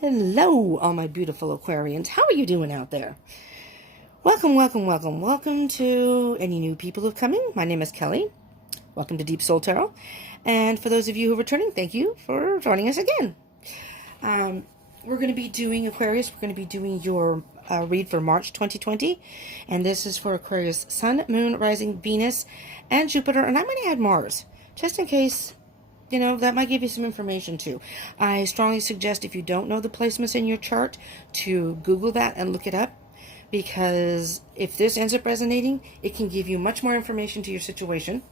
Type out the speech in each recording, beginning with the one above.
Hello, all my beautiful Aquarians. How are you doing out there? Welcome, welcome, welcome. Welcome to any new people who've come in. My name is Kelly. Welcome to Deep Soul Tarot. And for those of you who are returning, thank you for joining us again. We're going to be doing Aquarius. We're going to be doing your read for March 2020. And this is for Aquarius Sun, Moon, Rising, Venus, and Jupiter. And I'm going to add Mars, just in case, you know, that might give you some information too. I strongly suggest, if you don't know the placements in your chart, to Google that and look it up. Because if this ends up resonating, it can give you much more information to your situation.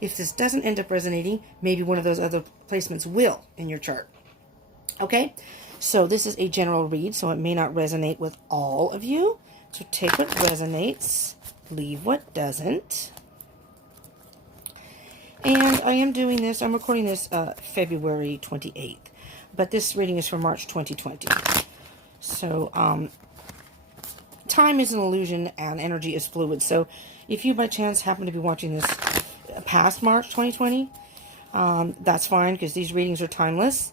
If this doesn't end up resonating, maybe one of those other placements will in your chart. Okay? So this is a general read, so it may not resonate with all of you. So take what resonates, leave what doesn't. And I am doing this, I'm recording this February 28th. But this reading is for March 2020. So, time is an illusion and energy is fluid. So, if you by chance happen to be watching this past March 2020, that's fine, because these readings are timeless.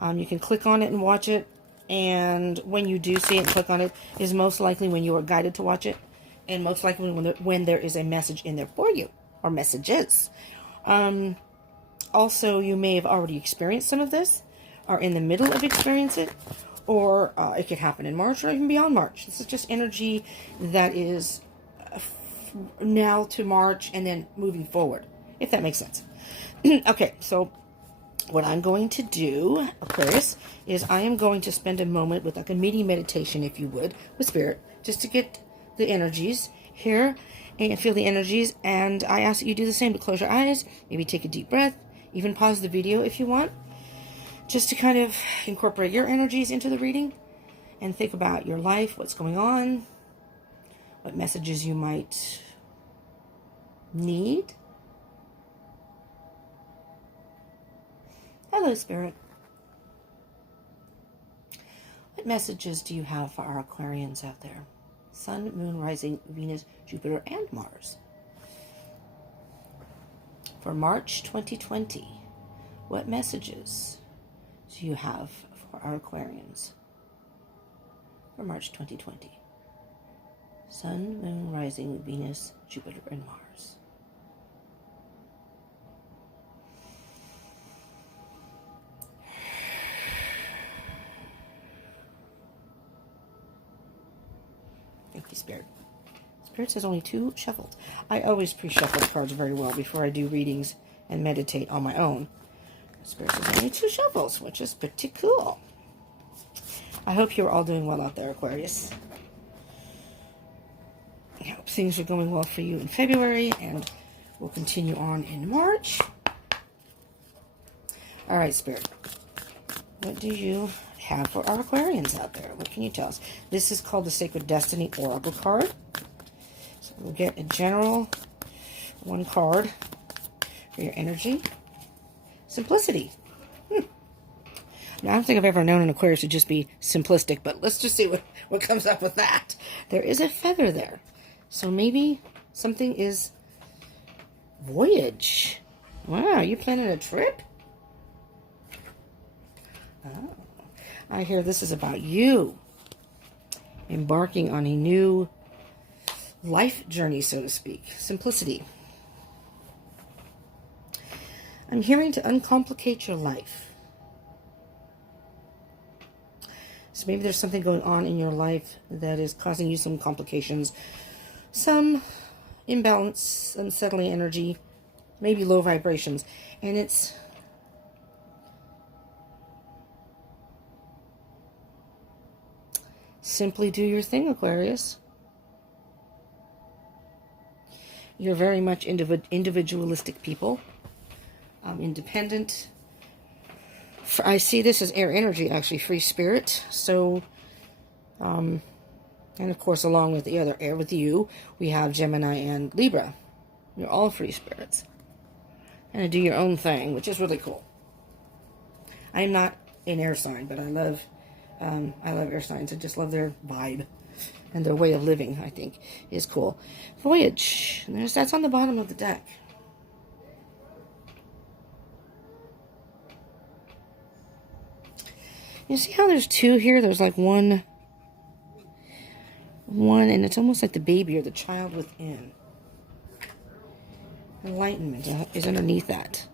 You can click on it and watch it. And when you do see it and click on it, is most likely when you are guided to watch it. And most likely when there is a message in there for you, or messages. Also, you may have already experienced some of this, or in the middle of experiencing it, or it could happen in March or even beyond March. This is just energy that is now to March and then moving forward, if that makes sense. Okay, so what I'm going to do, Aquarius, is I am going to spend a moment with like a mini meditation, if you would, with Spirit, just to get the energies here and feel the energies. And I ask that you do the same, to close your eyes, maybe take a deep breath, even pause the video if you want, just to kind of incorporate your energies into the reading and think about your life, what's going on, what messages you might need. Hello, Spirit. What messages do you have for our Aquarians out there? Sun, Moon, Rising, Venus, Jupiter, and Mars. For March 2020, what messages do you have for our Aquarians? For March 2020. Sun, Moon, Rising, Venus, Jupiter, and Mars. Thank you, Spirit. Spirit says only 2 shuffled. I always pre-shuffle the cards very well before I do readings and meditate on my own. Spirit says only 2 shuffles, which is pretty cool. I hope you're all doing well out there, Aquarius. I hope things are going well for you in February, and we'll continue on in March. All right, Spirit. What do you have for our Aquarians out there? What can you tell us? This is called the Sacred Destiny Oracle card. So we'll get a general 1 card for your energy. Simplicity. Now, I don't think I've ever known an Aquarius to just be simplistic, but let's just see what comes up with that. There is a feather there. So maybe something is voyage. Wow, you planning a trip? Oh. I hear this is about you embarking on a new life journey, so to speak. Simplicity. I'm hearing to uncomplicate your life. So maybe there's something going on in your life that is causing you some complications, some imbalance, unsettling energy, maybe low vibrations. And it's simply do your thing, Aquarius. You're very much individualistic people. Independent. I see this as air energy, actually, free spirit. So, and of course, along with the other air with you, we have Gemini and Libra. You're all free spirits. And do your own thing, which is really cool. I am not an air sign, but I love air signs. I just love their vibe and their way of living, I think, is cool. Voyage. And that's on the bottom of the deck. You see how there's two here? There's like one, and it's almost like the baby or the child within. Enlightenment is underneath that.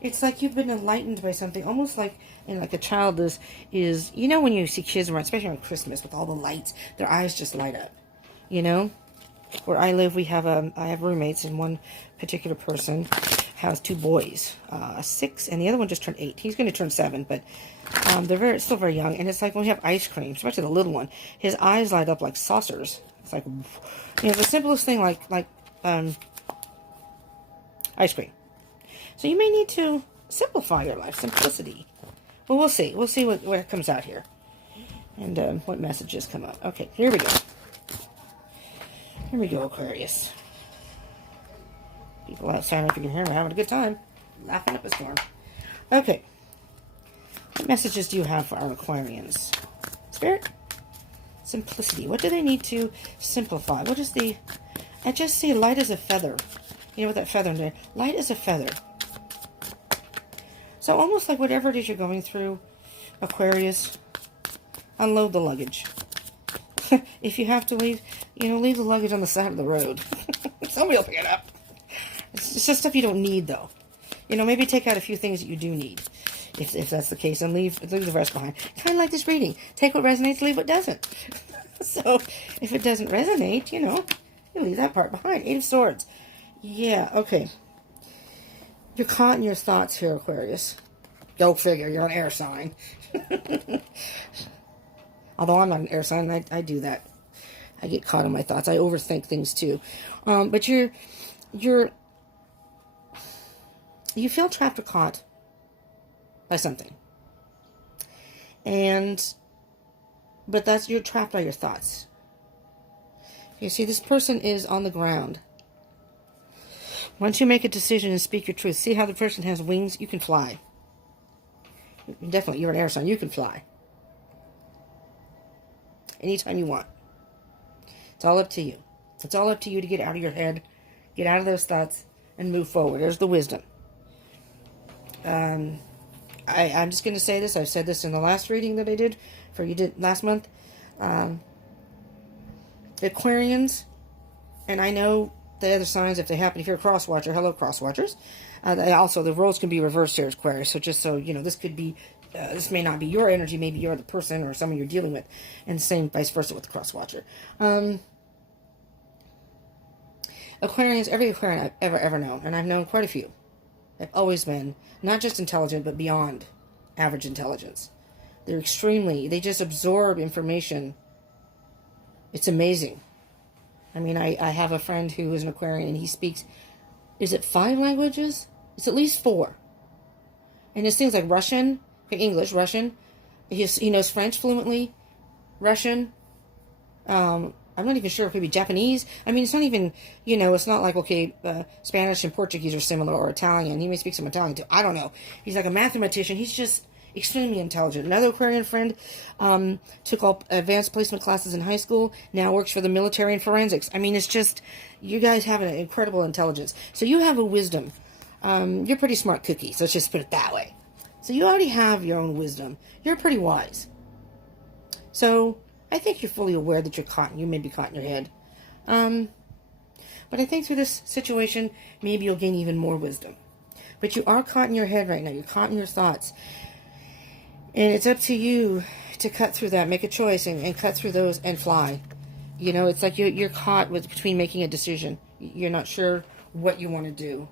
It's like you've been enlightened by something, almost like, and like a child is, you know, when you see kids around, especially on Christmas with all the lights, their eyes just light up, you know? Where I live, I have roommates, and one particular person has two boys, 6, and the other one just turned 8. He's going to turn 7, but they're still very young, and it's like when we have ice cream, especially the little one, his eyes light up like saucers. It's like, you know, the simplest thing like ice cream. So you may need to simplify your life. Simplicity. Well, we'll see. We'll see what comes out here. And what messages come up. Okay, here we go. Here we go, Aquarius. People outside, I don't know if you can hear them, having a good time. Laughing up a storm. Okay. What messages do you have for our Aquarians? Spirit? Simplicity. What do they need to simplify? What is the... I just see light as a feather. You know, with that feather in there. Light as a feather. So almost like whatever it is you're going through, Aquarius, unload the luggage. If you have to leave, you know, leave the luggage on the side of the road. Somebody will pick it up. It's just stuff you don't need, though. You know, maybe take out a few things that you do need, if that's the case, and leave the rest behind. Kind of like this reading. Take what resonates, leave what doesn't. So, if it doesn't resonate, you know, you leave that part behind. 8 of Swords. Yeah, okay. You're caught in your thoughts here, Aquarius. Go figure, you're an air sign. Although I'm not an air sign, I do that. I get caught in my thoughts. I overthink things too. But you feel trapped or caught by something. But you're trapped by your thoughts. You see, this person is on the ground. Once you make a decision and speak your truth, see how the person has wings? You can fly. Definitely, you're an air sign. You can fly. Anytime you want. It's all up to you. It's all up to you to get out of your head, get out of those thoughts, and move forward. There's the wisdom. I'm just going to say this. I've said this in the last reading that I did last month. Aquarians, and I know the other signs, if they happen, if you're a cross watcher, hello cross watchers. Also, the roles can be reversed here, Aquarius. So just so you know, this could be, this may not be your energy. Maybe you're the person or someone you're dealing with, and the same vice versa with the cross watcher. Aquarians, every Aquarian I've ever known, and I've known quite a few, have always been not just intelligent, but beyond average intelligence. They just absorb information. It's amazing. I mean, I have a friend who is an Aquarian, and he speaks, is it 5 languages? It's at least 4. And it's things like Russian, English, Russian. He knows French fluently, Russian. I'm not even sure. It could be Japanese. I mean, it's not even, you know, it's not like, okay, Spanish and Portuguese are similar, or Italian. He may speak some Italian too. I don't know. He's like a mathematician. He's just extremely intelligent. Another Aquarian friend took all advanced placement classes in high school, now works for the military and forensics. I mean, it's just, you guys have an incredible intelligence. So you have a wisdom. You're pretty smart cookie, so let's just put it that way. So you already have your own wisdom. You're pretty wise. So I think you're fully aware that you may be caught in your head. But I think through this situation, maybe you'll gain even more wisdom. But you are caught in your head right now. You're caught in your thoughts. And it's up to you to cut through that, make a choice, and cut through those and fly. You know, it's like you're caught between making a decision. You're not sure what you want to do.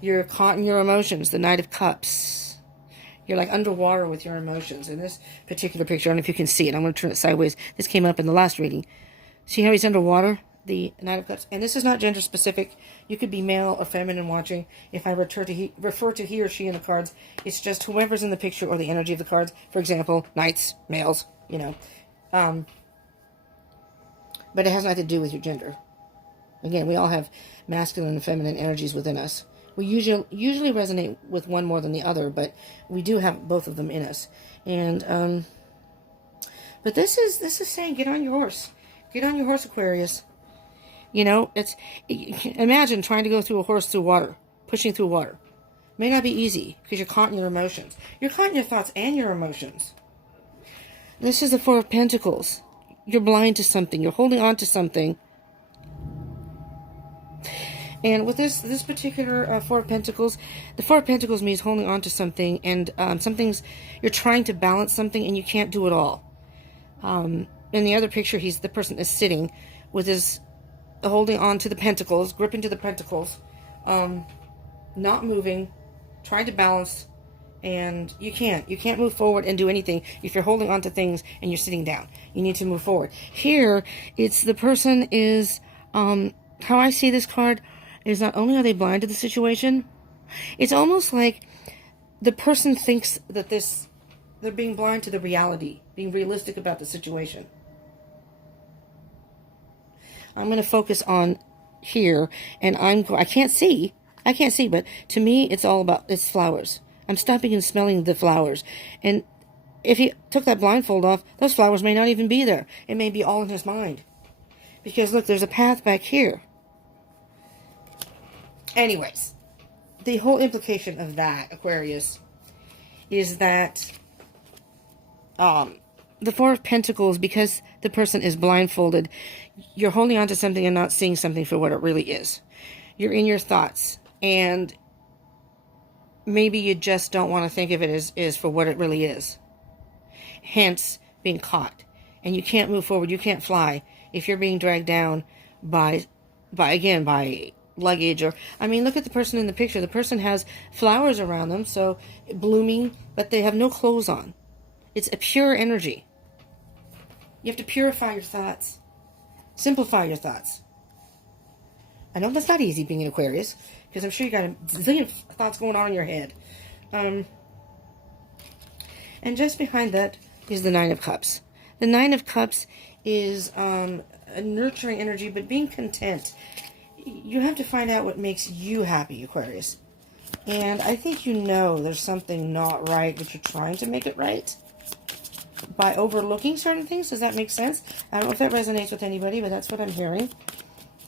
You're caught in your emotions, the Knight of Cups. You're like underwater with your emotions. In this particular picture, I don't know if you can see it. I'm going to turn it sideways. This came up in the last reading. See how he's underwater? The Knight of Cups. And this is not gender specific. You could be male or feminine watching. If I refer to he or she in the cards, it's just whoever's in the picture or the energy of the cards. For example, knights, males, you know. But it has nothing to do with your gender. Again, we all have masculine and feminine energies within us. We usually resonate with one more than the other, but we do have both of them in us. And but this is saying, get on your horse. Get on your horse, Aquarius. You know, imagine trying to go through a horse through water, pushing through water. May not be easy because you're caught in your emotions. You're caught in your thoughts and your emotions. This is the Four of Pentacles. You're blind to something. You're holding on to something. And with this particular Four of Pentacles, the Four of Pentacles means holding on to something, and you're trying to balance something, and you can't do it all. In the other picture, the person is sitting with his holding on to the pentacles, gripping to the pentacles, not moving, trying to balance, and you can't move forward and do anything if you're holding on to things and you're sitting down. You need to move forward. Here, it's the person is, how I see this card is not only are they blind to the situation, it's almost like the person thinks that they're being blind to the reality, being realistic about the situation. I'm going to focus on here, and I can't see, but to me, it's flowers. I'm stopping and smelling the flowers. And if he took that blindfold off, those flowers may not even be there. It may be all in his mind. Because look, there's a path back here. Anyways, the whole implication of that, Aquarius, is that the Four of Pentacles, because the person is blindfolded, you're holding on to something and not seeing something for what it really is. You're in your thoughts, and maybe you just don't want to think of it as for what it really is. Hence, being caught. And you can't move forward, you can't fly if you're being dragged down by luggage. Or, I mean, look at the person in the picture. The person has flowers around them, so blooming, but they have no clothes on. It's a pure energy. You have to purify your thoughts. Simplify your thoughts. I know that's not easy being an Aquarius, because I'm sure you got a zillion thoughts going on in your head. And just behind that is the Nine of Cups. The Nine of Cups is a nurturing energy, but being content. You have to find out what makes you happy, Aquarius. And I think you know there's something not right, but you're trying to make it right by overlooking certain things. Does that make sense? I don't know if that resonates with anybody, but that's what I'm hearing.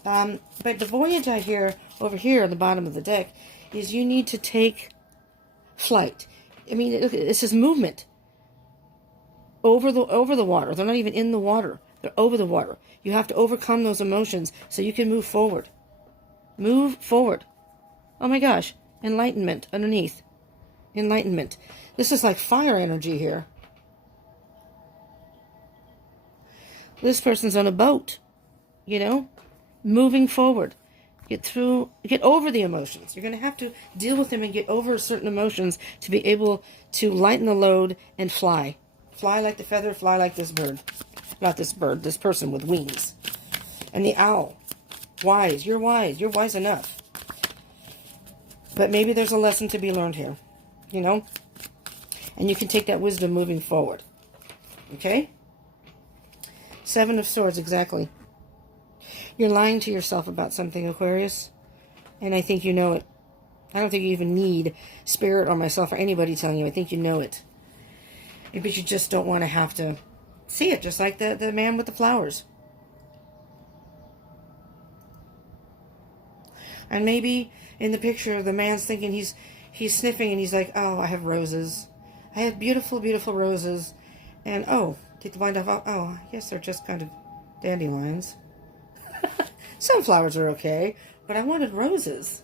But the voyage I hear over here on the bottom of the deck is you need to take flight. I mean, this is movement over the water. They're not even in the water. They're over the water. You have to overcome those emotions so you can move forward. Move forward. Oh my gosh. Enlightenment underneath. Enlightenment. This is like fire energy here. This person's on a boat, you know, moving forward. Get over the emotions. You're going to have to deal with them and get over certain emotions to be able to lighten the load and fly. Fly like the feather, fly like this bird. Not this bird, this person with wings. And the owl. Wise. You're wise. You're wise enough. But maybe there's a lesson to be learned here, you know? And you can take that wisdom moving forward. Okay? Seven of Swords, exactly. You're lying to yourself about something, Aquarius. And I think you know it. I don't think you even need Spirit or myself or anybody telling you. I think you know it. But you just don't want to have to see it, just like the man with the flowers. And maybe in the picture, the man's thinking he's sniffing and he's like, oh, I have roses. I have beautiful, beautiful roses. And, oh, take the blind off. Oh, yes, they're just kind of dandelions. Sunflowers are okay, but I wanted roses.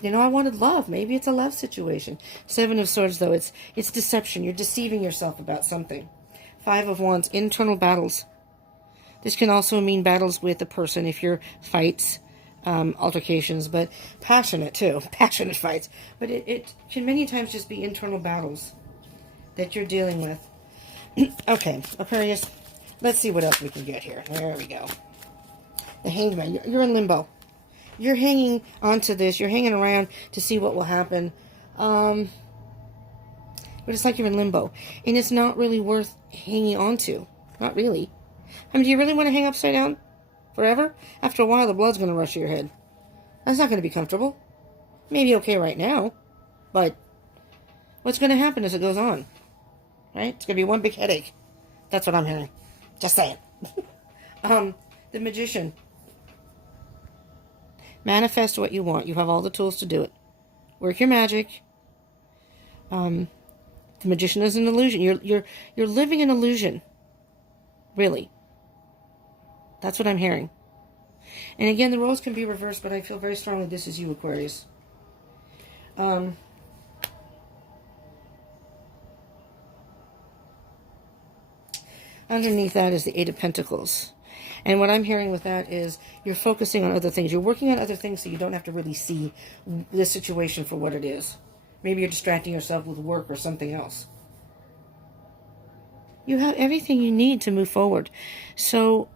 You know, I wanted love. Maybe it's a love situation. Seven of Swords, though, it's deception. You're deceiving yourself about something. Five of Wands, internal battles. This can also mean battles with a person if you're fights, altercations, but passionate, too. Passionate fights. But it can many times just be internal battles that you're dealing with. Okay, Aquarius, let's see what else we can get here. There we go. The Hanged Man. You're in limbo. You're hanging onto this. You're hanging around to see what will happen. But it's like you're in limbo. And it's not really worth hanging on to. Not really. I mean, do you really want to hang upside down forever? After a while, the blood's going to rush to your head. That's not going to be comfortable. Maybe okay right now. But what's going to happen as it goes on? Right? It's going to be one big headache. That's what I'm hearing. Just saying. The Magician. Manifest what you want. You have all the tools to do it. Work your magic. The Magician is an illusion. You're living an illusion. Really. That's what I'm hearing. And again, the roles can be reversed, but I feel very strongly this is you, Aquarius. Underneath that is the Eight of Pentacles. And what I'm hearing with that is you're focusing on other things. You're working on other things so you don't have to really see this situation for what it is. Maybe you're distracting yourself with work or something else. You have everything you need to move forward. So,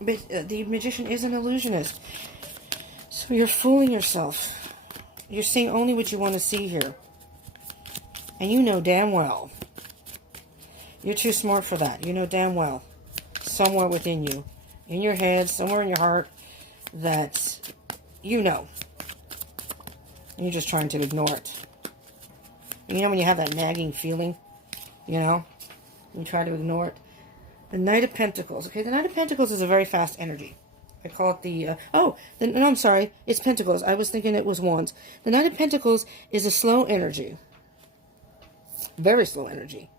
but the Magician is an illusionist. So you're fooling yourself. You're seeing only what you want to see here. And you know damn well. You're too smart for that. You know damn well. Somewhere within you. In your head, somewhere in your heart. That you know. And you're just trying to ignore it. And you know when you have that nagging feeling? You know? You try to ignore it. The Knight of Pentacles. Okay, the Knight of Pentacles is a very fast energy. I call it the... no, I'm sorry. It's Pentacles. I was thinking it was Wands. The Knight of Pentacles is a slow energy. Very slow energy.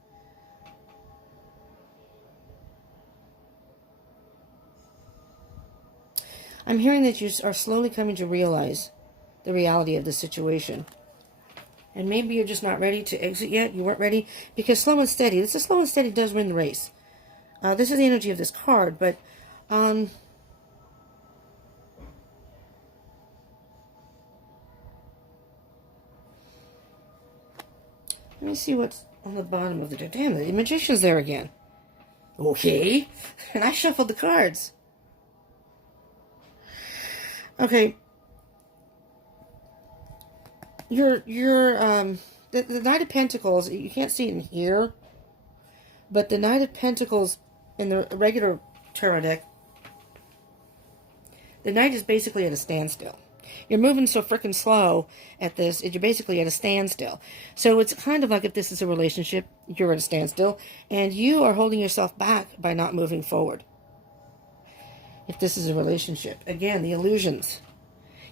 I'm hearing that you are slowly coming to realize the reality of the situation. And maybe you're just not ready to exit yet. You weren't ready. Because slow and steady. This is slow and steady does win the race. This is the energy of this card. But, let me see what's on the bottom of the deck. Damn, the Magician's there again. Okay. And I shuffled the cards. Okay. The Knight of Pentacles, you can't see it in here, but the Knight of Pentacles in the regular tarot deck, the Knight is basically at a standstill. You're moving so freaking slow at this, you're basically at a standstill. So it's kind of like if this is a relationship, you're at a standstill, and you are holding yourself back by not moving forward. If this is a relationship. Again, the illusions.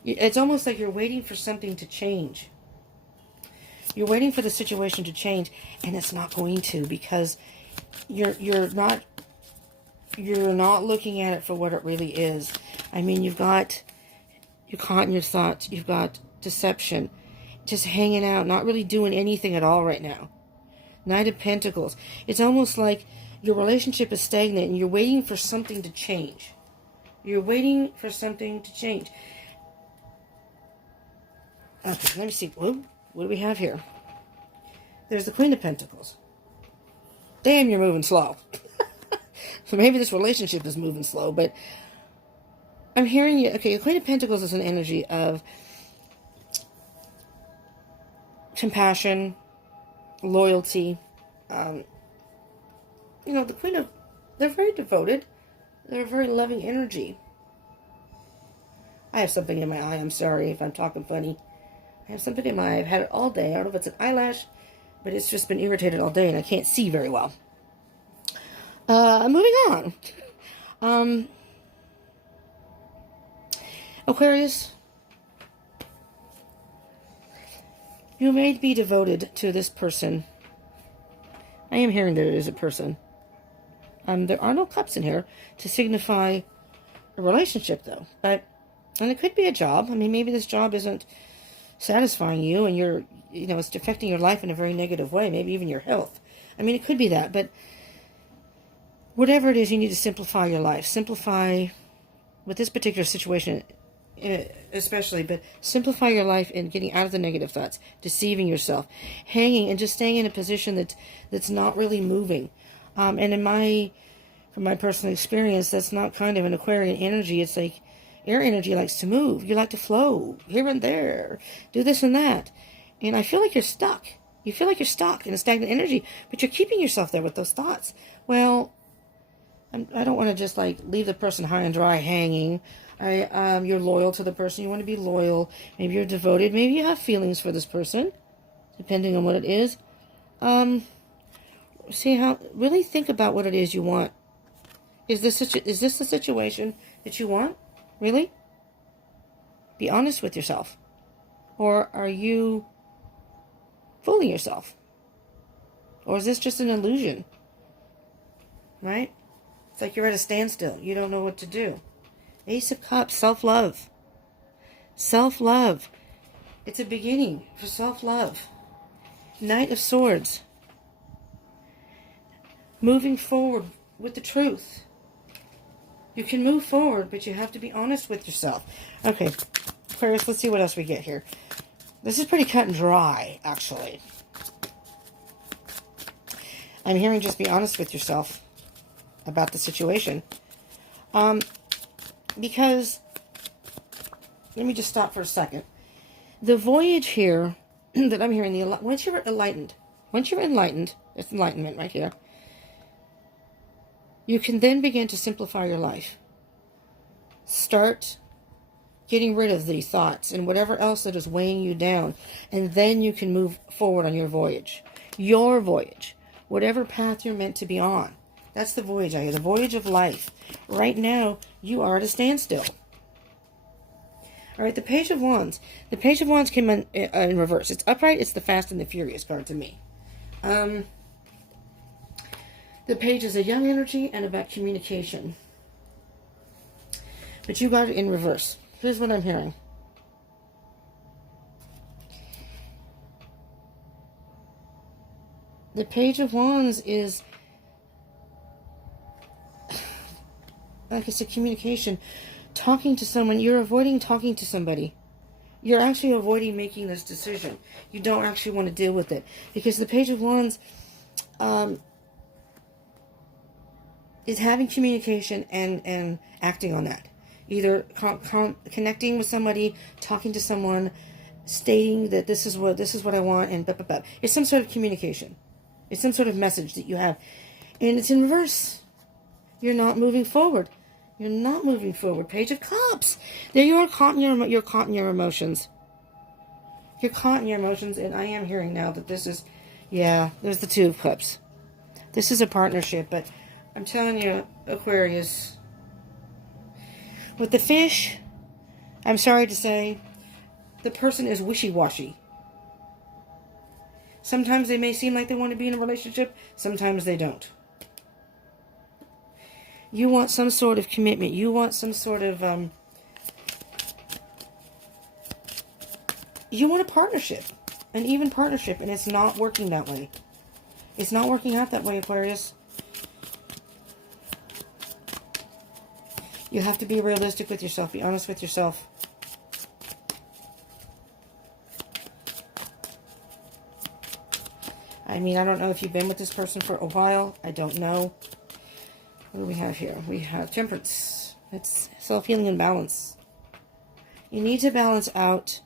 It's almost like you're waiting for something to change. You're waiting for the situation to change, and it's not going to, because you're not looking at it for what it really is. I mean, you're caught in your thoughts. You've got deception. Just hanging out, not really doing anything at all right now. Knight of Pentacles. It's almost like your relationship is stagnant, and you're waiting for something to change. You're waiting for something to change. Okay, let me see. What do we have here? There's the Queen of Pentacles. Damn, you're moving slow. So maybe this relationship is moving slow, but I'm hearing you. Okay, the Queen of Pentacles is an energy of compassion, loyalty. You know, the Queen of... They're very devoted. They're a very loving energy. I have something in my eye. I'm sorry if I'm talking funny. I have something in my eye. I've had it all day. I don't know if it's an eyelash, but it's just been irritated all day and I can't see very well. Moving on. Aquarius, you may be devoted to this person. I am hearing that it is a person. There are no cups in here to signify a relationship, though. And it could be a job. I mean, maybe this job isn't satisfying you, and it's affecting your life in a very negative way. Maybe even your health. I mean, it could be that. But whatever it is, you need to simplify your life. Simplify, with this particular situation, especially, but simplify your life in getting out of the negative thoughts, deceiving yourself, hanging, and just staying in a position that's not really moving. And from my personal experience, that's not kind of an Aquarian energy. It's like air energy likes to move. You like to flow here and there, do this and that. And I feel like you're stuck. You feel like you're stuck in a stagnant energy, but you're keeping yourself there with those thoughts. Well, I don't want to just like leave the person high and dry hanging. You're loyal to the person. You want to be loyal. Maybe you're devoted. Maybe you have feelings for this person, depending on what it is. Really think about what it is you want. Is this the situation that you want? Really? Be honest with yourself. Or are you fooling yourself? Or is this just an illusion? Right? It's like you're at a standstill. You don't know what to do. Ace of Cups, self-love. Self-love. It's a beginning for self-love. Knight of Swords. Moving forward with the truth. You can move forward, but you have to be honest with yourself. Okay, Aquarius, let's see what else we get here. This is pretty cut and dry, actually. I'm hearing just be honest with yourself about the situation. Because, let me just stop for a second. The voyage here that I'm hearing, once you're enlightened, it's enlightenment right here, you can then begin to simplify your life. Start getting rid of these thoughts and whatever else that is weighing you down. And then you can move forward on your voyage. Your voyage. Whatever path you're meant to be on. That's the voyage I hear. The voyage of life. Right now, you are at a standstill. Alright, the Page of Wands. The Page of Wands came in reverse. It's upright. It's the Fast and the Furious card to me. The Page is a young energy and about communication. But you got it in reverse. Here's what I'm hearing. The Page of Wands is, like I said, communication. Talking to someone. You're avoiding talking to somebody. You're actually avoiding making this decision. You don't actually want to deal with it. Because the Page of Wands is having communication and acting on that. Either connecting with somebody, talking to someone, stating that this is what I want, and blah, blah, blah. It's some sort of communication. It's some sort of message that you have. And it's in reverse. You're not moving forward. You're not moving forward. Page of Cups. There you are, you're caught in your emotions. You're caught in your emotions, and I am hearing now that this is, yeah, there's the Two of Cups. This is a partnership, but I'm telling you, Aquarius, with the fish, I'm sorry to say, the person is wishy-washy. Sometimes they may seem like they want to be in a relationship. Sometimes they don't. You want some sort of commitment. You want some sort of, you want a partnership. An even partnership. And it's not working that way. It's not working out that way, Aquarius. You have to be realistic with yourself. Be honest with yourself. I mean, I don't know if you've been with this person for a while. I don't know. What do we have here? We have Temperance. It's self-healing and balance. You need to balance out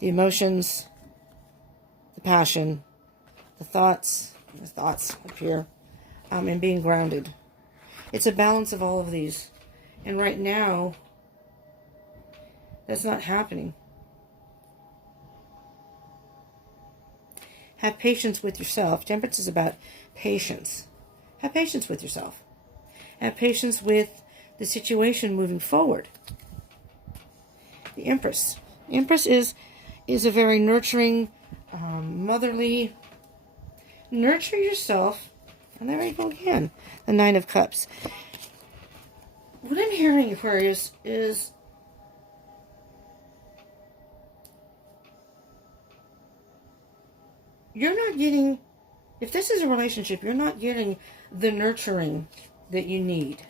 the emotions, the passion, the thoughts up here, and being grounded. It's a balance of all of these. And right now, that's not happening. Have patience with yourself. Temperance is about patience. Have patience with yourself. Have patience with the situation moving forward. The Empress. The Empress is a very nurturing, motherly. Nurture yourself. And there we go again. The Nine of Cups. What I'm hearing, Aquarius, is you're not getting, if this is a relationship, you're not getting the nurturing that you need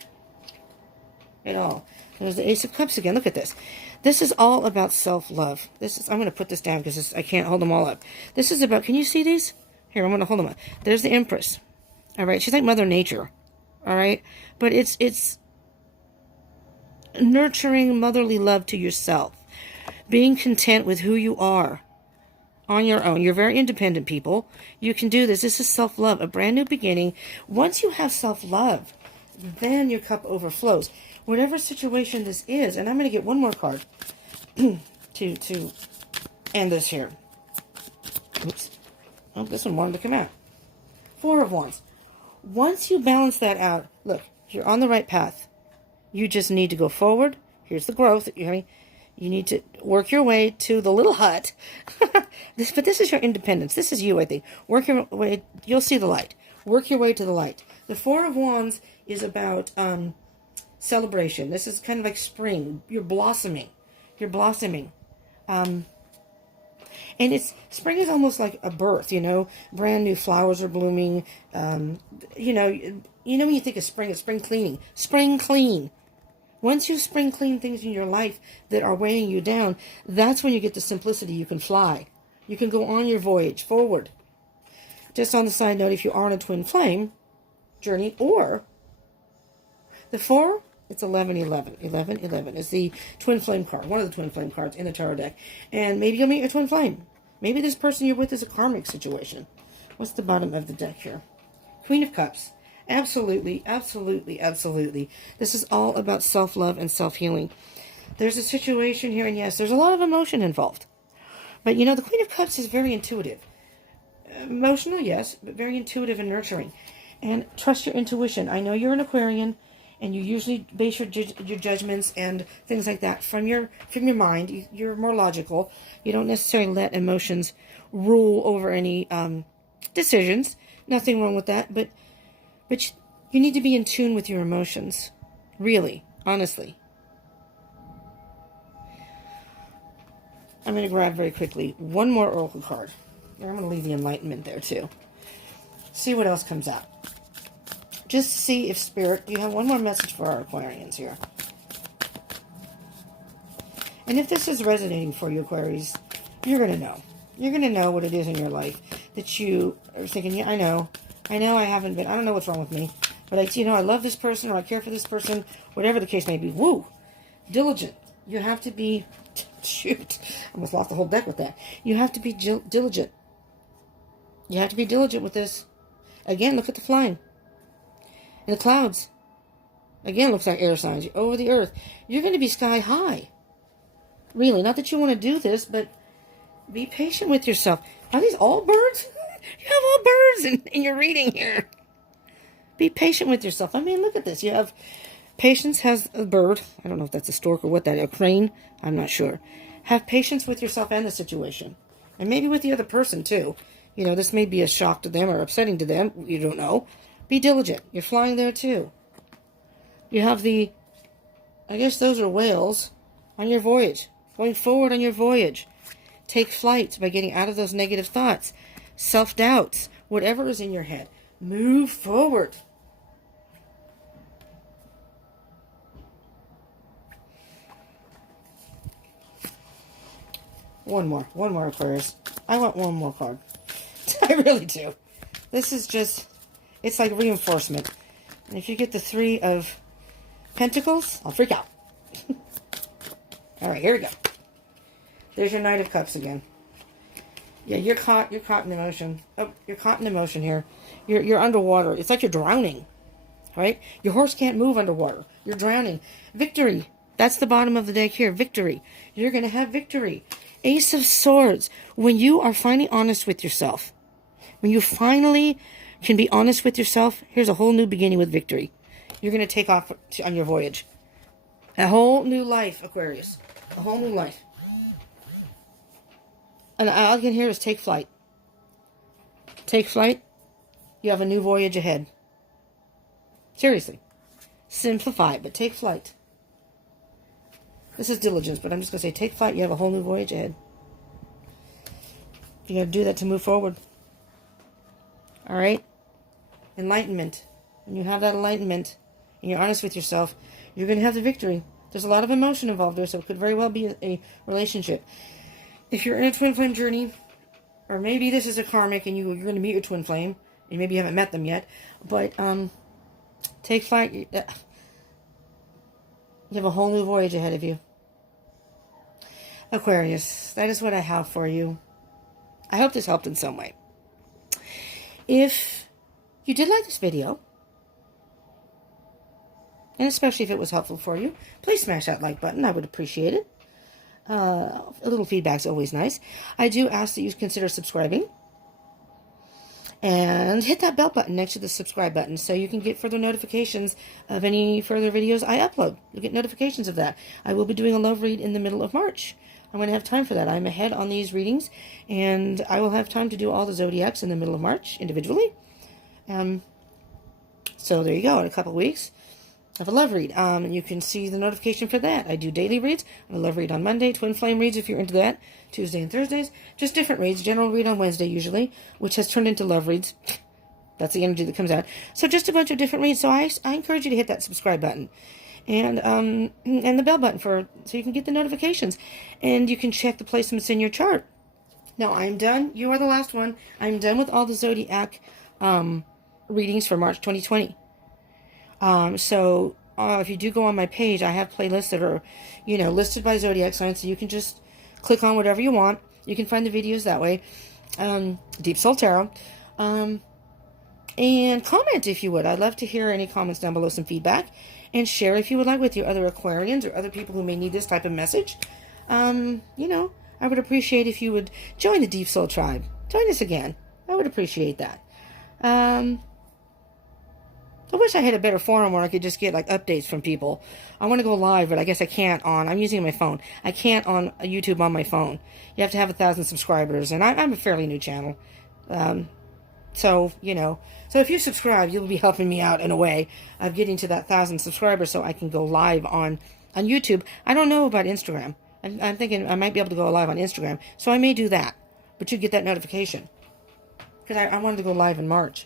at all. There's the Ace of Cups again. Look at this. This is all about self-love. I'm going to put this down because I can't hold them all up. This is about, can you see these? Here, I'm going to hold them up. There's the Empress. All right. She's like Mother Nature. All right. But it's nurturing motherly love to yourself. Being content with who you are on your own. You're very independent people. You can do this. This is self-love. A brand new beginning. Once you have self-love, then your cup overflows. Whatever situation this is, and I'm going to get one more card to end this here. Oops. Oh, this one wanted to come out. Four of Wands. Once you balance that out, look, you're on the right path. You just need to go forward, Here's the growth. You need to work your way to the little hut. But this is your independence. This is you, I think. Work your way. You'll see the light. Work your way to the light. The Four of Wands is about celebration. This is kind of like spring. You're blossoming. You're blossoming. And spring is almost like a birth, brand new flowers are blooming. When you think of spring, it's spring cleaning. Spring clean. Once you spring clean things in your life that are weighing you down, that's when you get the simplicity. You can fly. You can go on your voyage forward. Just on the side note, if you are on a twin flame journey, or the 4, it's 11-11. 11-11 is the twin flame card, one of the twin flame cards in the tarot deck. And maybe you'll meet your twin flame. Maybe this person you're with is a karmic situation. What's the bottom of the deck here? Queen of Cups. Absolutely, absolutely, absolutely. This is all about self-love and self-healing. There's a situation here, and yes, there's a lot of emotion involved. But, the Queen of Cups is very intuitive. Emotional, yes, but very intuitive and nurturing. And trust your intuition. I know you're an Aquarian, and you usually base your judgments and things like that from your mind. You're more logical. You don't necessarily let emotions rule over any decisions. Nothing wrong with that, but you need to be in tune with your emotions. Really, honestly. I'm going to grab very quickly one more Oracle card. I'm going to leave the Enlightenment there too. See what else comes out. Just see if Spirit, you have one more message for our Aquarians here. And if this is resonating for you, Aquarius, you're going to know. You're going to know what it is in your life that you are thinking, yeah, I know I haven't been, I don't know what's wrong with me, but I love this person, or I care for this person, whatever the case may be. Woo! Diligent. You have to be, shoot, I almost lost the whole deck with that. You have to be diligent. You have to be diligent with this. Again, look at the flying. In the clouds. Again, looks like air signs. You're over the earth. You're going to be sky high. Really, not that you want to do this, but be patient with yourself. Are these all birds? You have all birds in your reading here. Be patient with yourself. I mean, look at this. You have patience has a bird. I don't know if that's a stork or what that is. A crane. I'm not sure. Have patience with yourself and the situation. And maybe with the other person, too. This may be a shock to them or upsetting to them. You don't know. Be diligent. You're flying there, too. You have I guess those are whales on your voyage. Going forward on your voyage. Take flight by getting out of those negative thoughts. Self-doubts, whatever is in your head. Move forward. One more Aquarius. I want one more card. I really do. This is just, it's like reinforcement. And if you get the 3 of Pentacles, I'll freak out. All right, here we go. There's your Knight of Cups again. Yeah, you're caught in emotion. Oh, you're caught in emotion here. You're underwater. It's like you're drowning. Right? Your horse can't move underwater. You're drowning. Victory. That's the bottom of the deck here. Victory. You're going to have victory. Ace of Swords. When you are finally honest with yourself. When you finally can be honest with yourself, here's a whole new beginning with victory. You're going to take off on your voyage. A whole new life, Aquarius. A whole new life. And all I can hear is take flight. Take flight. You have a new voyage ahead. Seriously. Simplify it, but take flight. This is diligence, but I'm just going to say take flight. You have a whole new voyage ahead. You got to do that to move forward. All right? Enlightenment. When you have that enlightenment and you're honest with yourself, you're going to have the victory. There's a lot of emotion involved there, so it could very well be a relationship. If you're in a twin flame journey, or maybe this is a karmic and you're going to meet your twin flame, and maybe you haven't met them yet, but take flight. You have a whole new voyage ahead of you. Aquarius, that is what I have for you. I hope this helped in some way. If you did like this video, and especially if it was helpful for you, please smash that like button. I would appreciate it. A little feedback is always nice. I do ask that you consider subscribing. And hit that bell button next to the subscribe button so you can get further notifications of any further videos I upload. You'll get notifications of that. I will be doing a love read in the middle of March. I'm going to have time for that. I'm ahead on these readings, and I will have time to do all the zodiacs in the middle of March individually. So there you go. In a couple weeks, I have a love read. You can see the notification for that. I do daily reads. I have a love read on Monday, twin flame reads if you're into that, Tuesday and Thursdays. Just different reads. General read on Wednesday usually, which has turned into love reads. That's the energy that comes out. So just a bunch of different reads. So I encourage you to hit that subscribe button and the bell button so you can get the notifications, and you can check the placements in your chart. Now I'm done. You are the last one. I'm done with all the zodiac readings for March 2020. So if you do go on my page, I have playlists that are, listed by zodiac sign, so you can just click on whatever you want. You can find the videos that way. Deep Soul Tarot. And comment if you would. I'd love to hear any comments down below, some feedback, and share if you would like with your other Aquarians or other people who may need this type of message. I would appreciate if you would join the Deep Soul Tribe. Join us again. I would appreciate that. I wish I had a better forum where I could just get updates from people. I want to go live, but I guess I can't I'm using my phone. I can't on YouTube on my phone. You have to have 1,000 subscribers, and I'm a fairly new channel. So if you subscribe, you'll be helping me out in a way of getting to that 1,000 subscribers so I can go live on YouTube. I don't know about Instagram. I'm thinking I might be able to go live on Instagram, so I may do that. But you get that notification. Because I wanted to go live in March.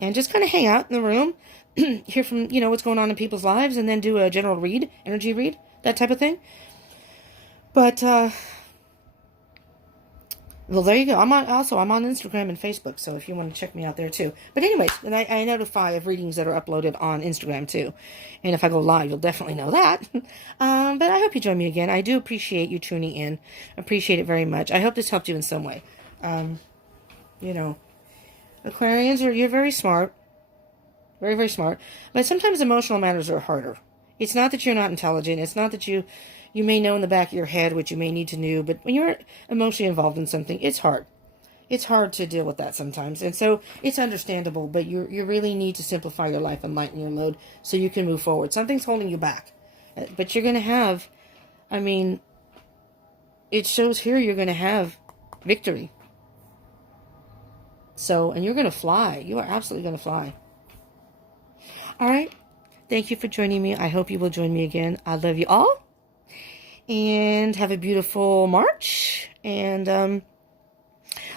And just kind of hang out in the room, hear from, what's going on in people's lives, and then do a general read, energy read, that type of thing. But, well, there you go. I'm on Instagram and Facebook, so if you want to check me out there too. But anyways, and I notify of readings that are uploaded on Instagram too. And if I go live, you'll definitely know that. But I hope you join me again. I do appreciate you tuning in. Appreciate it very much. I hope this helped you in some way. Aquarians, you're very smart. Very, very smart. But sometimes emotional matters are harder. It's not that you're not intelligent. It's not that you may know in the back of your head what you may need to know. But when you're emotionally involved in something, it's hard. It's hard to deal with that sometimes. And so it's understandable. But you really need to simplify your life and lighten your load so you can move forward. Something's holding you back. But you're going to have, it shows here you're going to have victory. So, and you're going to fly. You are absolutely going to fly. All right. Thank you for joining me. I hope you will join me again. I love you all. And have a beautiful March. And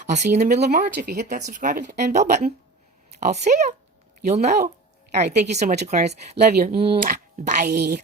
I'll see you in the middle of March if you hit that subscribe and bell button. I'll see you. You'll know. All right. Thank you so much, Aquarius. Love you. Mwah. Bye.